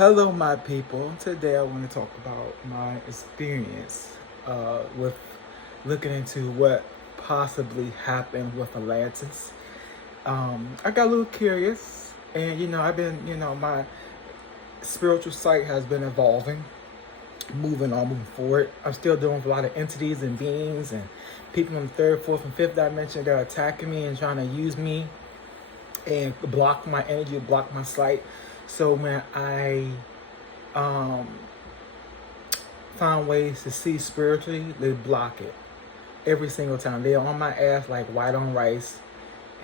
Hello, my people. Today I want to talk about my experience with looking into what possibly happened with Atlantis. I got a little curious, and I've been, my spiritual sight has been evolving, moving forward. I'm still dealing with a lot of entities and beings and people in the third, fourth, and fifth dimension that are attacking me and trying to use me and block my energy, block my sight. So when I find ways to see spiritually, they block it every single time. They're on my ass like white on rice,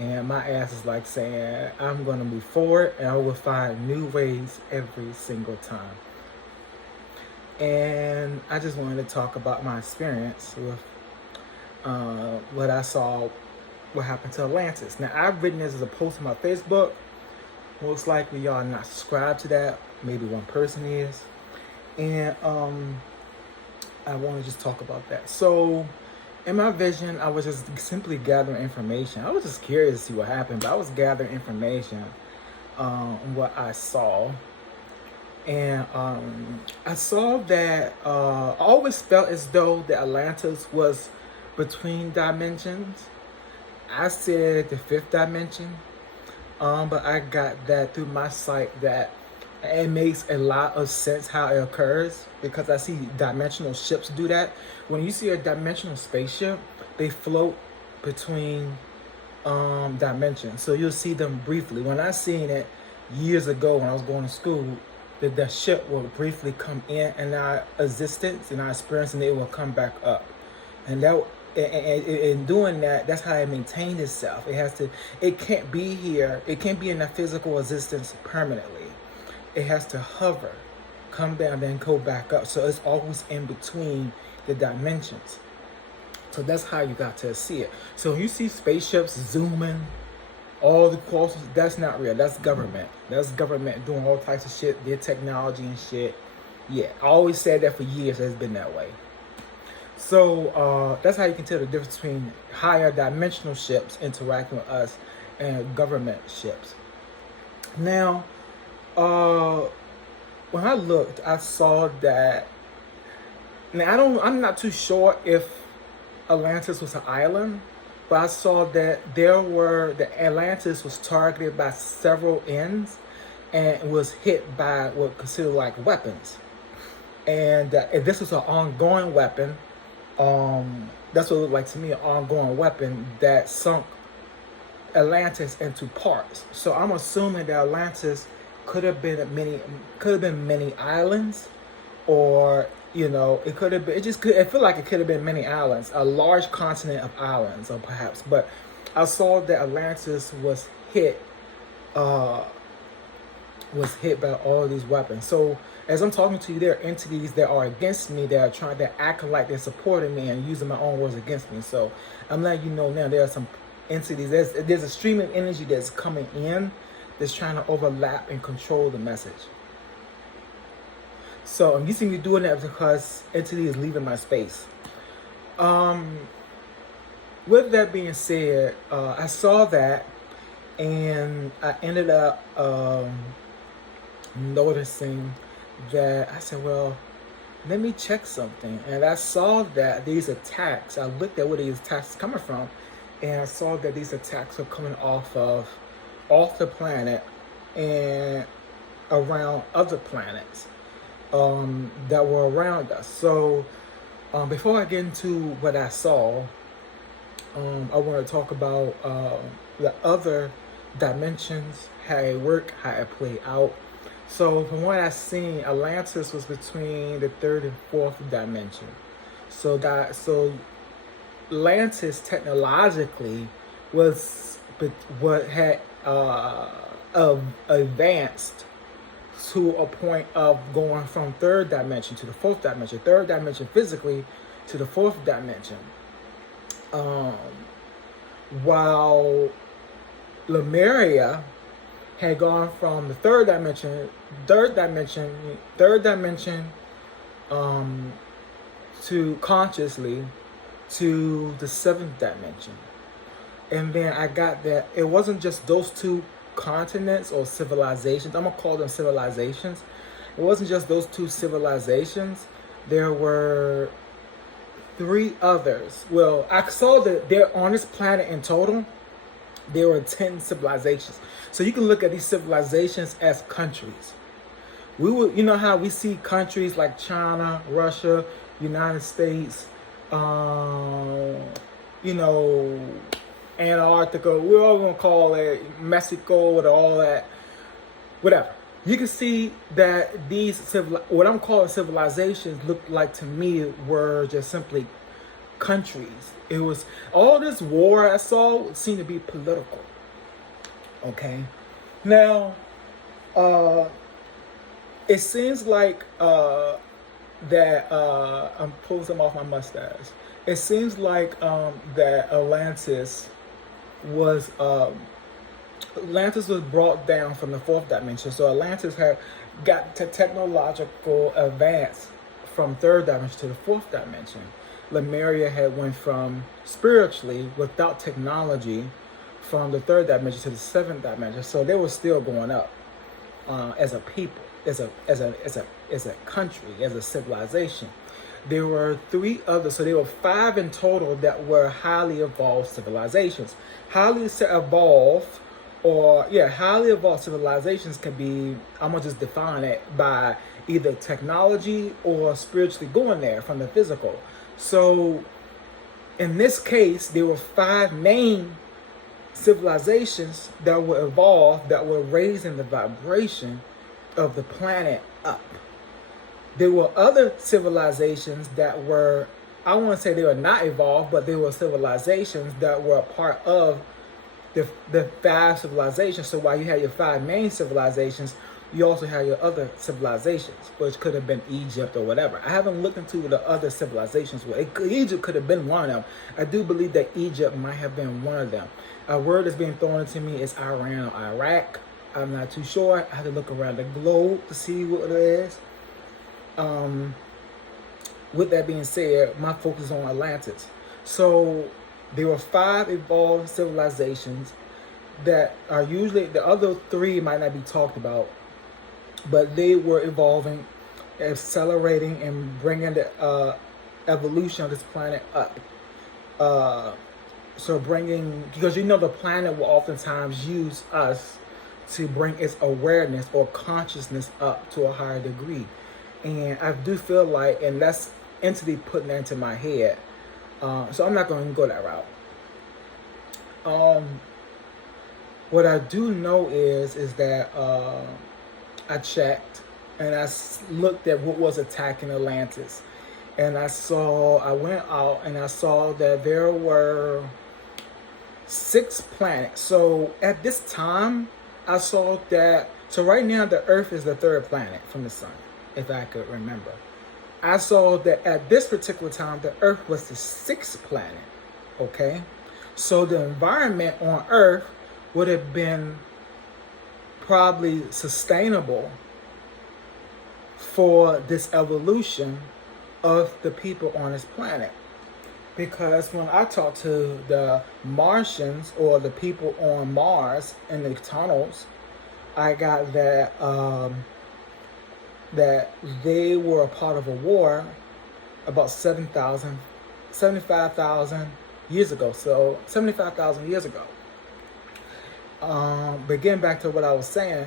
and my ass is like saying, I'm going to move forward, and I will find new ways every single time. And I just wanted to talk about my experience with what I saw, what happened to Atlantis. Now, I've written this as a post on my Facebook. Most likely y'all are not subscribed to that. Maybe one person is. And I want to just talk about that. So in my vision, I was just simply gathering information. I was just curious to see what happened, but I was gathering information on what I saw. And I saw that I always felt as though the Atlantis was between dimensions. I said the fifth dimension. But I got that through my sight that it makes a lot of sense how it occurs, because I see dimensional ships do that. When you see a dimensional spaceship, they float between dimensions. So you'll see them briefly. When I seen it years ago when I was going to school, the ship will briefly come in our existence and our experience, and it will come back up. And that in doing that, that's how it maintains itself. It can't be here. It can't be in a physical existence permanently. It has to hover, come down, then go back up. So it's always in between the dimensions. So that's how you got to see it. So when you see spaceships zooming, all the courses, that's not real. That's government. That's government doing all types of shit, their technology and shit. Yeah, I always said that for years. It's been that way. So that's how you can tell the difference between higher dimensional ships interacting with us and government ships. Now, when I looked, I saw that. Now I'm not too sure if Atlantis was an island, but I saw that the Atlantis was targeted by several ends and was hit by what considered like weapons, and this was an ongoing weapon. That's what it looked like to me, an ongoing weapon that sunk Atlantis into parts. So I'm assuming that Atlantis could have been many islands, or it could have been. It feel like it could have been many islands, a large continent of islands, or perhaps. But I saw that Atlantis was hit by all these weapons. So as I'm talking to you, there are entities that are against me, that are trying to act like they're supporting me and using my own words against me. So I'm letting you know now, there are some entities. There's a stream of energy that's coming in that's trying to overlap and control the message. So you see me doing that because entity is leaving my space. With that being said, I saw that, and I ended up noticing that I said, well, let me check something. And I saw that these attacks, I looked at where these attacks are coming from, and I saw that these attacks are coming off the planet and around other planets that were around us. So before I get into what I saw, I want to talk about the other dimensions, how it worked, how it played out. So from what I've seen, Atlantis was between the third and fourth dimension. So Atlantis technologically was what had advanced to a point of going from third dimension to the fourth dimension, third dimension physically to the fourth dimension. While Lemuria had gone from the third dimension to consciously to the seventh dimension. And then I got that it wasn't just those two continents or civilizations. I'm gonna call them civilizations. it wasn't just those two civilizations. There were three others. Well, I saw that there on this planet in total, there were 10 civilizations. So you can look at these civilizations as countries. We would, you know how we see countries like China, Russia, United States, you know, Antarctica. We're all gonna call it Mexico and all that, whatever. You can see that these what I'm calling civilizations look like to me were just simply countries. It was all this war I saw seemed to be political. Okay, now it seems like that I'm pulling some off my mustache. It seems like that Atlantis was brought down from the fourth dimension. So Atlantis had got to technological advance from third dimension to the fourth dimension. Lemuria had went from spiritually without technology from the third dimension to the seventh dimension. So they were still going up as a people, as a country, as a civilization. There were three others, so there were 5 in total that were highly evolved civilizations. Highly evolved civilizations can be, I'm gonna just define it by either technology or spiritually going there from the physical. So in this case, there were 5 main civilizations that were evolved, that were raising the vibration of the planet up. There were other civilizations that were, I want to say they were not evolved, but there were civilizations that were a part of the 5 civilizations. So while you had your 5 main civilizations, you also had your other civilizations, which could have been Egypt or whatever. I haven't looked into the other civilizations. Egypt could have been one of them. I do believe that Egypt might have been one of them. A word that's being thrown into me is Iran or Iraq. I'm not too sure. I have to look around the globe to see what it is. With that being said, my focus is on Atlantis. So there were 5 evolved civilizations that are usually, the other 3 might not be talked about, but they were evolving, accelerating, and bringing the evolution of this planet up. So bringing, because you know the planet will oftentimes use us to bring its awareness or consciousness up to a higher degree. And I do feel like, and that's entity putting that into my head. So I'm not going to go that route. What I do know is that I checked and I looked at what was attacking Atlantis. And I went out and I saw that there were 6 planets. So at this time, I saw that, so right now the Earth is the 3rd planet from the sun, if I could remember. I saw that at this particular time, the Earth was the 6th planet, okay? So the environment on Earth would have been probably sustainable for this evolution of the people on this planet. Because when I talk to the Martians or the people on Mars in the tunnels, I got that that they were a part of a war about 75,000 years ago. So 75,000 years ago. But getting back to what I was saying,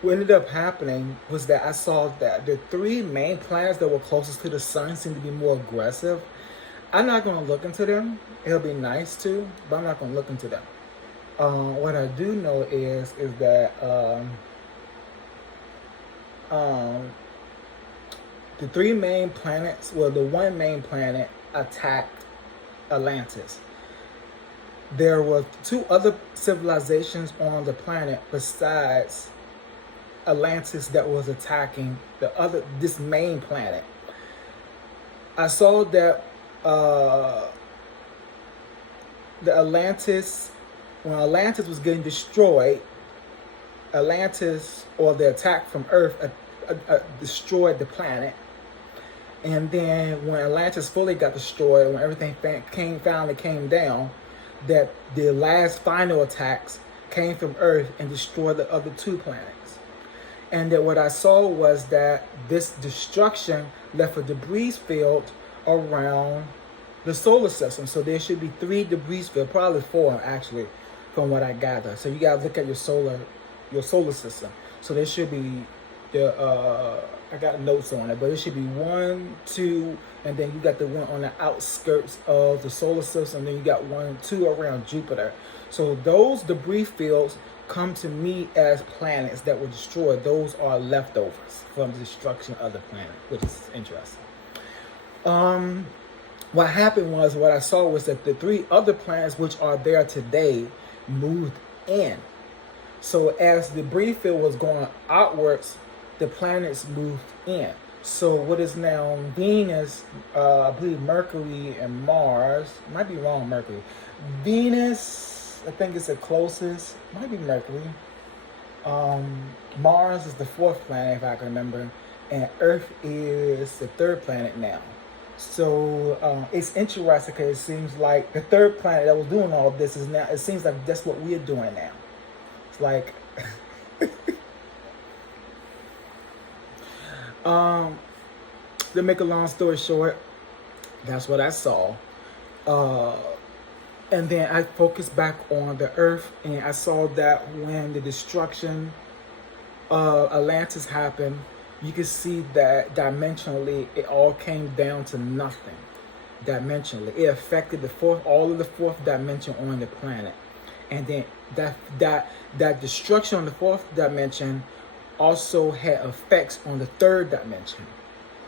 what ended up happening was that I saw that the 3 main planets that were closest to the sun seemed to be more aggressive. I'm not going to look into them. It'll be nice to, but I'm not going to look into them. What I do know is that the 3 main planets, well, the 1 main planet attacked Atlantis. There were 2 other civilizations on the planet besides Atlantis that was attacking this main planet. I saw that the Atlantis, when Atlantis was getting destroyed, Atlantis, or the attack from Earth, destroyed the planet. And then when Atlantis fully got destroyed, when everything finally came down, that the last final attacks came from Earth and destroyed the other 2 planets. And that what I saw was that this destruction left a debris field around the solar system. So there should be 3 debris fields, probably 4 actually, from what I gather. So you gotta look at your solar system. So there should be I got notes on it, but it should be 1, 2, and then you got the one on the outskirts of the solar system. Then you got 1, 2 around Jupiter. So those debris fields come to me as planets that were destroyed. Those are leftovers from the destruction of the planet, which is interesting. What happened was, what I saw was that the 3 other planets which are there today moved in. So as the debris field was going outwards, the planets moved in. So what is now Venus, I believe Mercury and Mars, might be wrong, Mercury. Venus, I think it's the closest, might be Mercury. Mars is the 4th planet, if I can remember, and Earth is the 3rd planet now. So it's interesting because it seems like the 3rd planet that was doing all this is now, it seems like that's what we're doing now. It's like, to make a long story short, that's what I saw. And then I focused back on the Earth, and I saw that when the destruction of Atlantis happened, you can see that dimensionally it all came down to nothing. Dimensionally, it affected all of the 4th dimension on the planet, and then that destruction on the 4th dimension also had effects on the 3rd dimension.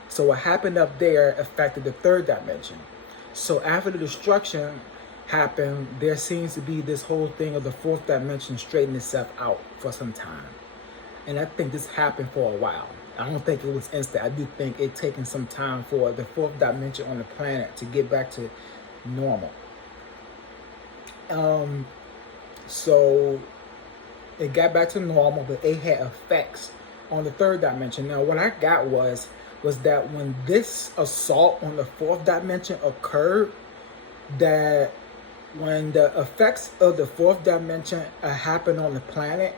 So what happened up there affected the 3rd dimension. So after the destruction happened, there seems to be this whole thing of the 4th dimension straightening itself out for some time. And I think this happened for a while. I don't think it was instant. I do think it taken some time for the 4th dimension on the planet to get back to normal. So it got back to normal, but it had effects on the 3rd dimension. Now, what I got was that when this assault on the 4th dimension occurred, that when the effects of the 4th dimension happened on the planet,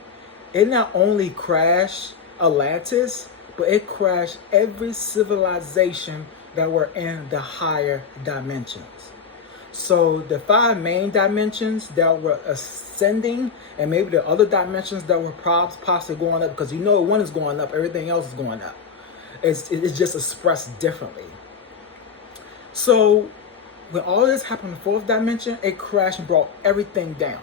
it not only crashed Atlantis, but it crashed every civilization that were in the higher dimensions. So the 5 main dimensions that were ascending, and maybe the other dimensions that were possibly going up, because you know one is going up, everything else is going up. It's just expressed differently. So when all this happened in the 4th dimension, it crashed and brought everything down.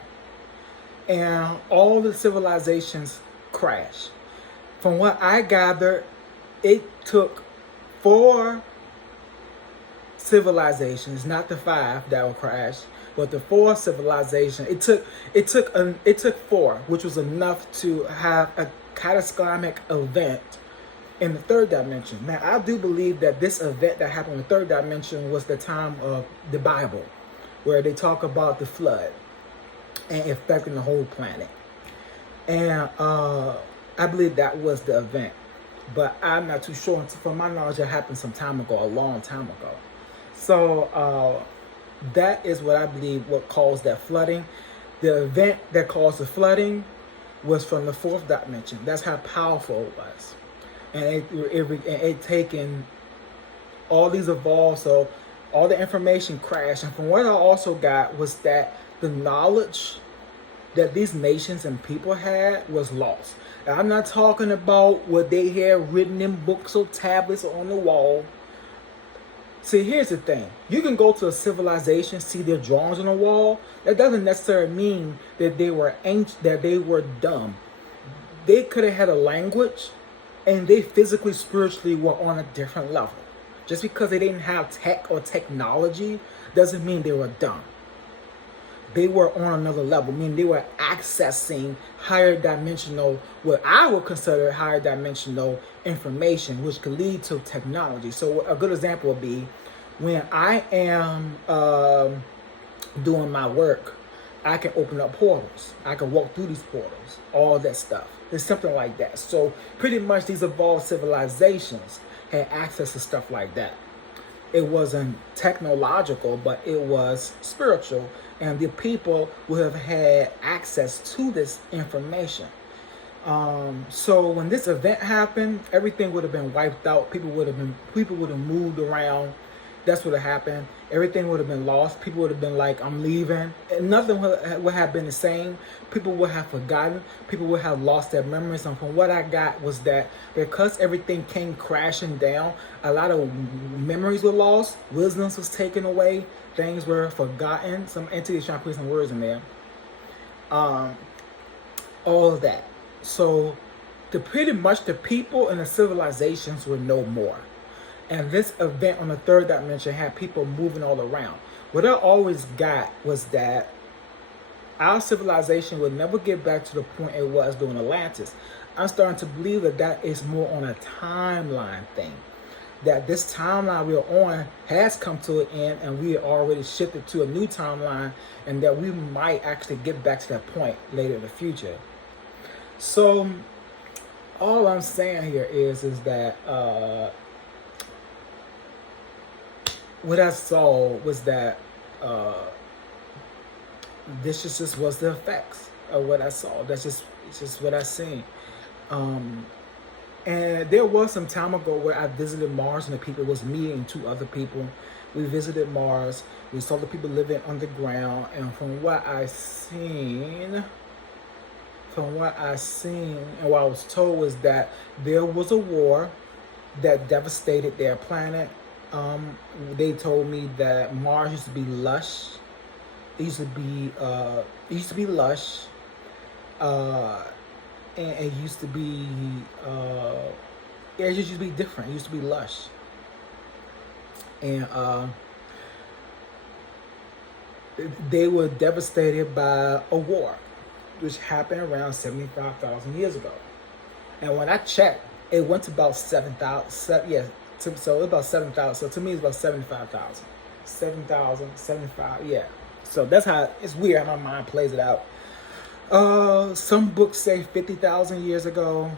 And all the civilizations crashed. From what I gathered, it took 4 civilizations, not the 5 that were crashed, but the 4 civilizations. It took 4, which was enough to have a cataclysmic event in the 3rd dimension. Now, I do believe that this event that happened in the 3rd dimension was the time of the Bible, where they talk about the flood and affecting the whole planet. And I believe that was the event, but I'm not too sure. From my knowledge, it happened some time ago, a long time ago. So that is what I believe what caused that flooding. The event that caused the flooding was from the 4th dimension. That's how powerful it was. And it taken all these evolved, so all the information crashed. And from what I also got was that the knowledge that these nations and people had was lost. And I'm not talking about what they had written in books or tablets or on the wall. See, here's the thing. You can go to a civilization, see their drawings on the wall. That doesn't necessarily mean that they were ancient, that they were dumb. They could have had a language, and they physically, spiritually were on a different level. Just because they didn't have tech or technology doesn't mean they were dumb. They were on another level, meaning they were accessing higher dimensional, what I would consider higher dimensional information, which could lead to technology. So a good example would be when I am doing my work, I can open up portals. I can walk through these portals, all that stuff. It's something like that. So pretty much these evolved civilizations had access to stuff like that. It wasn't technological, but it was spiritual. and the people will have had access to this information. So when this event happened, everything would have been wiped out. People would have moved around. That's what happened. Everything would have been lost. People would have been like, I'm leaving. And nothing would have been the same. People would have forgotten. People would have lost their memories. And from what I got was that because everything came crashing down, a lot of memories were lost. Wisdoms was taken away. Things were forgotten. Some entities trying to put some words in there. All of that. So pretty much the people and the civilizations were no more. And this event on the third dimension had people moving all around. What I always got was that our civilization would never get back to the point it was during Atlantis. I'm starting to believe that that is more on a timeline thing. That this timeline we're on has come to an end and we are already shifted to a new timeline, and that we might actually get back to that point later in the future. So all I'm saying here is that what I saw was that this just was the effects of what I saw. It's just what I seen. And there was some time ago where I visited Mars and the people was meeting two other people. We visited Mars. We saw the people living underground. And from what I seen and what I was told was that there was a war that devastated their planet. They told me that Mars used to be lush. It used to be lush. And it used to be it used to be different. It used to be lush. And they were devastated by a war which happened around 75,000 years ago. And when I checked, it went to about 7,000. Yeah, so it was about 7,000. So to me, it's about 75,000. 7,000, 75, yeah. So that's how, it's weird how my mind plays it out. Some books say 50,000 years ago.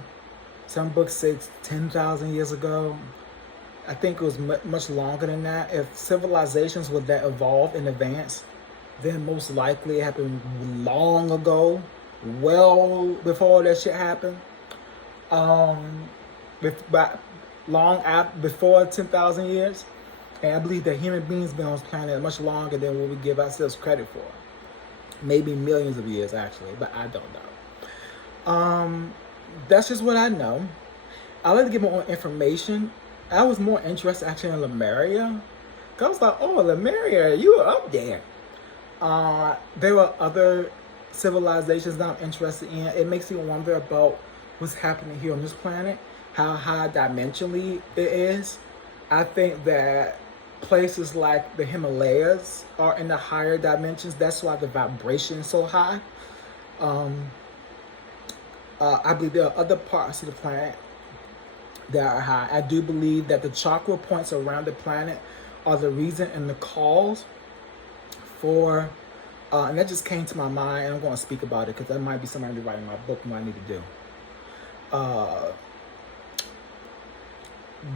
Some books say 10,000 years ago. I think it was much longer than that. If civilizations were that evolved in advance, then most likely it happened long ago, well before that shit happened. Before 10,000 years. And I believe that human beings been on this planet much longer than what we give ourselves credit for. Maybe millions of years, actually, but I don't know. That's just what I know. I like to get more information. I was more interested actually in Lemuria. Cause I was like, oh, Lemuria, you were up there. There were other civilizations that I'm interested in. It makes me wonder about what's happening here on this planet, how high dimensionally it is. I think that places like the Himalayas are in the higher dimensions. That's why the vibration is so high. I believe there are other parts of the planet that are high. I do believe that the chakra points around the planet are the reason and the cause for, and that just came to my mind, and I'm going to speak about it because that might be something I need to write in my book what I need to do.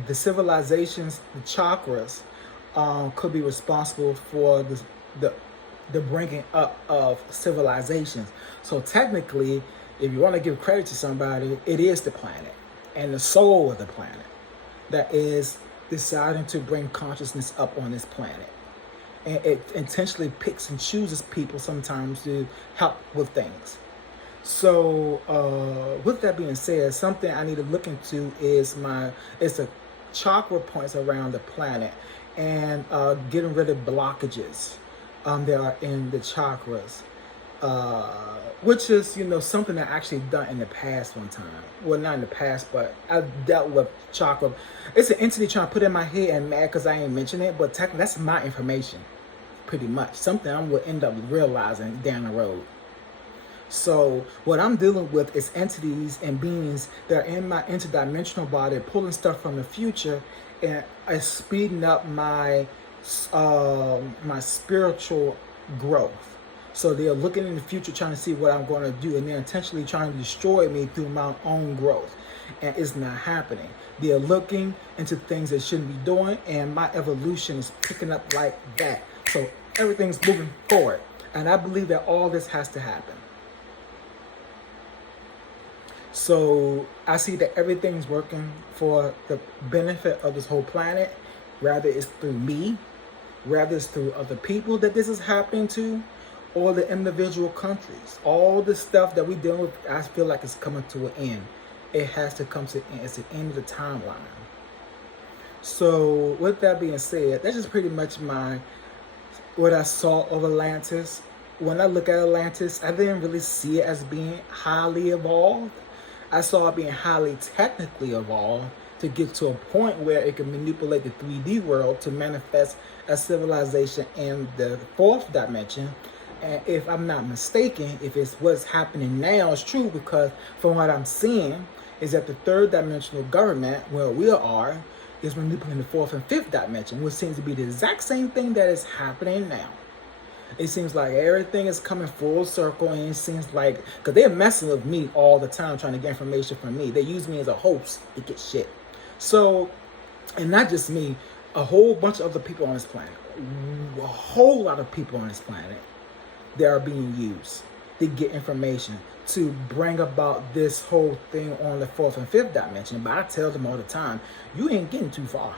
The civilizations, the chakras, could be responsible for the bringing up of civilizations. So technically, if you want to give credit to somebody, it is the planet and the soul of the planet that is deciding to bring consciousness up on this planet. And it intentionally picks and chooses people sometimes to help with things. So with that being said, something I need to look into is it's a chakra points around the planet, and getting rid of blockages that are in the chakras, which is, something I actually done in the past one time. Well, not in the past, but I dealt with chakra. It's an entity trying to put in my head and mad because I ain't mention it, but technically that's my information, pretty much. Something I will end up realizing down the road. So what I'm dealing with is entities and beings that are in my interdimensional body, pulling stuff from the future, and speeding up my my spiritual growth. So they're looking in the future, trying to see what I'm going to do, and they're intentionally trying to destroy me through my own growth, and it's not happening. They're looking into things they shouldn't be doing, and my evolution is picking up like that. So everything's moving forward. And I believe that all this has to happen. So I see that everything's working for the benefit of this whole planet, whether it's through me, whether it's through other people that this is happening to, or the individual countries. All the stuff that we deal with, I feel like it's coming to an end. It has to come to an end. It's the end of the timeline. So with that being said, that's just pretty much what I saw of Atlantis. When I look at Atlantis, I didn't really see it as being highly evolved. I saw it being highly technically evolved to get to a point where it can manipulate the 3D world to manifest a civilization in the 4th dimension. And if I'm not mistaken, if it's what's happening now is true, because from what I'm seeing is that the 3rd dimensional government, where we are, is manipulating the 4th and 5th dimension, which seems to be the exact same thing that is happening now. It seems like everything is coming full circle, and it seems like, because they're messing with me all the time, trying to get information from me. They use me as a host to get shit. So, and not just me, a whole bunch of other people on this planet, a whole lot of people on this planet, that are being used to get information to bring about this whole thing on the 4th and 5th dimension. But I tell them all the time, you ain't getting too far.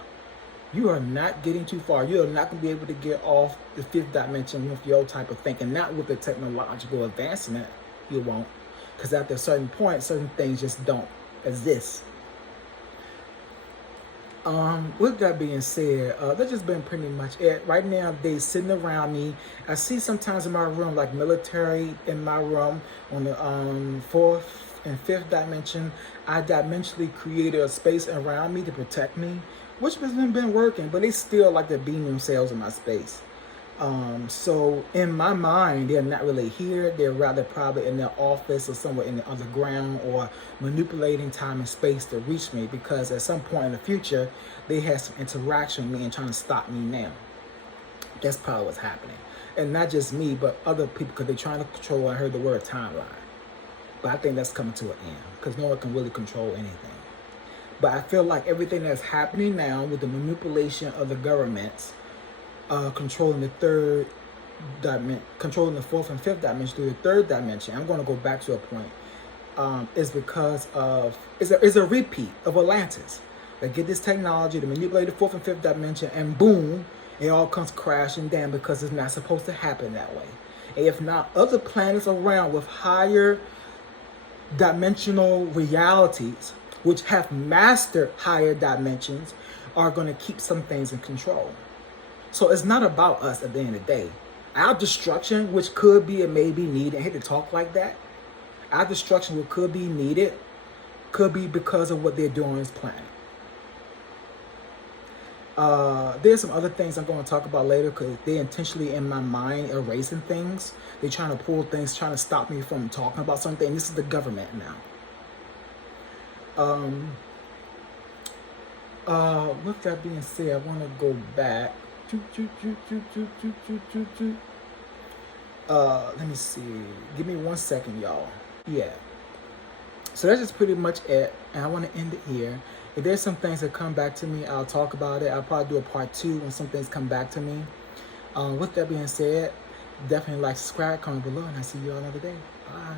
You are not getting too far. You are not going to be able to get off the 5th dimension with your type of thinking, not with the technological advancement. You won't. Because after a certain point, certain things just don't exist. With that being said, that's just been pretty much it. Right now, they sitting around me. I see sometimes in my room, like military in my room on the 4th and 5th dimension. I dimensionally created a space around me to protect me, which has been working, but they still like to beam themselves in my space. So in my mind, they're not really here. They're rather probably in their office or somewhere in the underground, or manipulating time and space to reach me, because at some point in the future, they had some interaction with me and trying to stop me now. That's probably what's happening. And not just me, but other people, because they're trying to control, I heard the word timeline. But I think that's coming to an end, because no one can really control anything. But I feel like everything that's happening now with the manipulation of the governments, controlling the 3rd dimension, controlling the 4th and 5th dimension through the 3rd dimension, I'm going to go back to a point, is because of, is a repeat of Atlantis. They get this technology to manipulate the 4th and 5th dimension, and boom, it all comes crashing down, because it's not supposed to happen that way. And if not, other planets around with higher dimensional realities, which have mastered higher dimensions, are going to keep some things in control. So it's not about us at the end of the day. Our destruction, which could be and may be needed, I hate to talk like that. Our destruction, which could be needed, could be because of what they're doing on this planet. There's some other things I'm going to talk about later, because they're intentionally in my mind erasing things. They're trying to pull things, trying to stop me from talking about something. This is the government now. With that being said, I want to go back. Let me see. Give me 1 second, y'all. Yeah. So that's just pretty much it. And I want to end it here. If there's some things that come back to me, I'll talk about it. I'll probably do a part 2 when some things come back to me. With that being said, definitely like, subscribe, comment below, and I'll see you all another day. Bye.